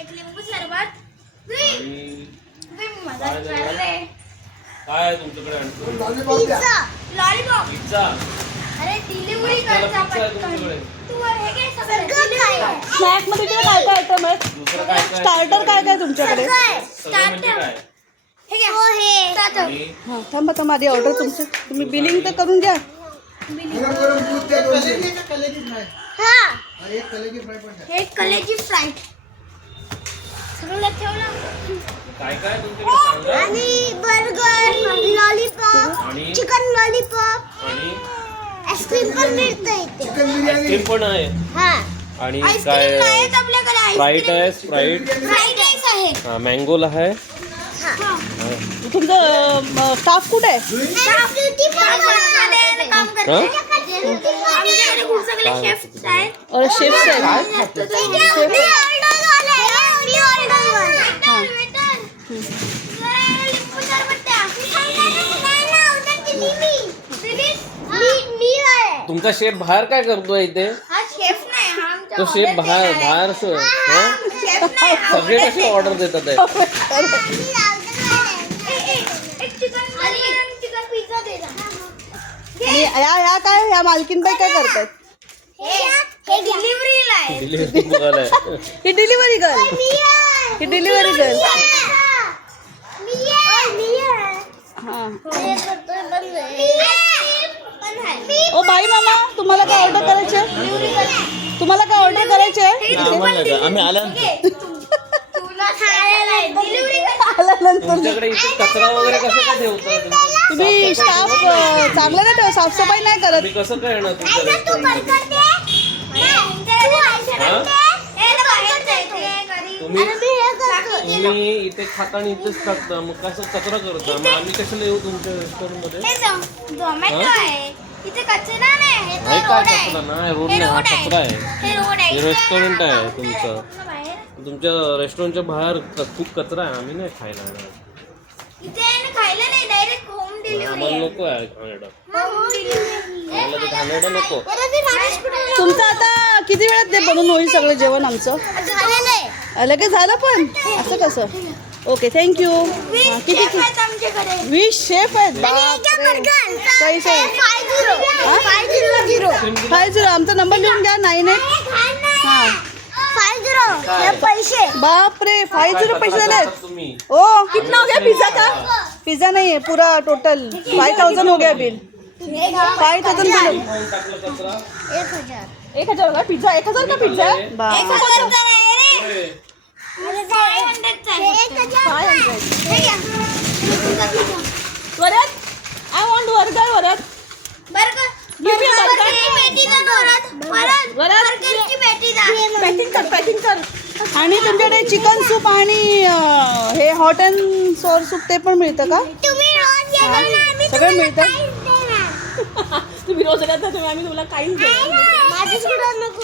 एक लिंबू सरबत. काय तुमच्याकडे आणतो? लॉलीपॉप. पिझ्झा. अरे डिलिव्हरी करता पटकन. तू हे घे सगळं. स्नॅक मध्ये काय काय आयटम आहेत? दुसरं काय काय? स्टार्टर काय काय तुमच्याकडे? सगळं म्हणजे काय? हे घे. हो हे. स्टार्टर. आणि हां थांबा थांबा आधी ऑर्डर तुमचं तुम्ही बिलिंग तर करून घ्या. हां. हे कलेजी फ्राय. सगळं ठेवलं. काय काय तुमच्याकडे सांगा? आणि बर्गर, लॉलीपॉप, आणि चिकन लॉलीपॉप, आणि आईस्क्रीम पण मिळतं इथे. आईस्क्रीम पण आहे. हां. आणि आईस्क्रीम काय नाहीत आपल्याकडे. स्प्राईट आहे स्प्राईट. फ्राईड राईस आहे. हा मँगोला आहे. हां. तुमचं स्टाफ कुठे आहे? ब्युटी पार्लरमध्ये काम करते. आमच्याकडे खूप सगळे शेफ्स आहेत. अरे शेफ्स आहे. तुमचा शेफ बाहेर काय करतोय इथे? हा शेफ नाही, हा आमचा तो शेफ बाहेर शेफ नाही. सगळे कसे ऑर्डर देतात आहे? एक चिकन पिझ्झा दे ना. आणि ह्या काय ह्या मालकीनबाई काय करतात? हे डिलिव्हरीला आहे. डिलिव्हरी बघायला आहे. ही डिलिव्हरी गर्ल. ही डिलिव्हरी गर्ल. हां ओ बाई मामा तुम्हाला काय ऑर्डर करायचे? तुम्हाला काय ऑर्डर करायचे? आम्ही आल्यानंतर तुला खायला आहे. डिलिव्हरी आल्यानंतर तुमच्याकडे इथे कचरा वगैरे कसं काय ठेवतात? तुम्ही स्टाफ चांगला नाही ठेव साफसफाई नाही करत. मी कसं काय येणार तुमच्या तू restaurant बर्गर मध्ये? तुम्ही इथे खाता आणि इथेच टाकता मग कसं कचरा करता मग आम्ही कशाला येऊ तुमच्या रेस्टॉरंट मध्ये? टोमॅटो आहे इथे कचरा नाही. हे नाही तो काय रोड आहे. कचरा नाही रोड हे नाही हा रोड आहे. कचरा आहे. हे रोड आहे. हे रेस्टॉरंट आहे तुमचं. बाहेर. तुमच्या रेस्टॉरंटच्या बाहेर खूप कचरा आहे आम्ही नाही खायला येणार. इथे आहे ना, खायला नाही डायरेक्ट होम डिलिव्हरी आम्हाला आहे. नको आहे घाणेरडं. Home delivery. आम्हाला ते घाणेरडं नको. तुमचं आता किती वेळात ते बनवून होईल सगळं जेवण आमचं? झालेलं आहे. लगेच झालं पण असं कसं? Okay thank you. किती शेफ आहेत आमच्याकडे. 20 शेफ आहेत. बापरे. सही सही. 50 आमचा नंबर लिहून घ्या 98. हां 50 पैसे. बापरे 50 पैसे झाले. तुम्ही ओ कितना हो गया पिज्जा का? पिज्जा नहीं है पूरा टोटल 5000 हो गया बिल. 5000 बिल. कोण टाकलं कचरा? 1000 का पिज्जा? 1000 का पिज्जा? होय. Varad I want burger Varad. Packing कर. आणि तुमच्याकडे चिकन सूप आणि हे हॉट अँड सोअर सूप ते पण मिळतं का? सगळं मिळतं. तुम्ही रोज येतात तर आम्ही तुला काहीच देणार नाही. माझ्याच नको.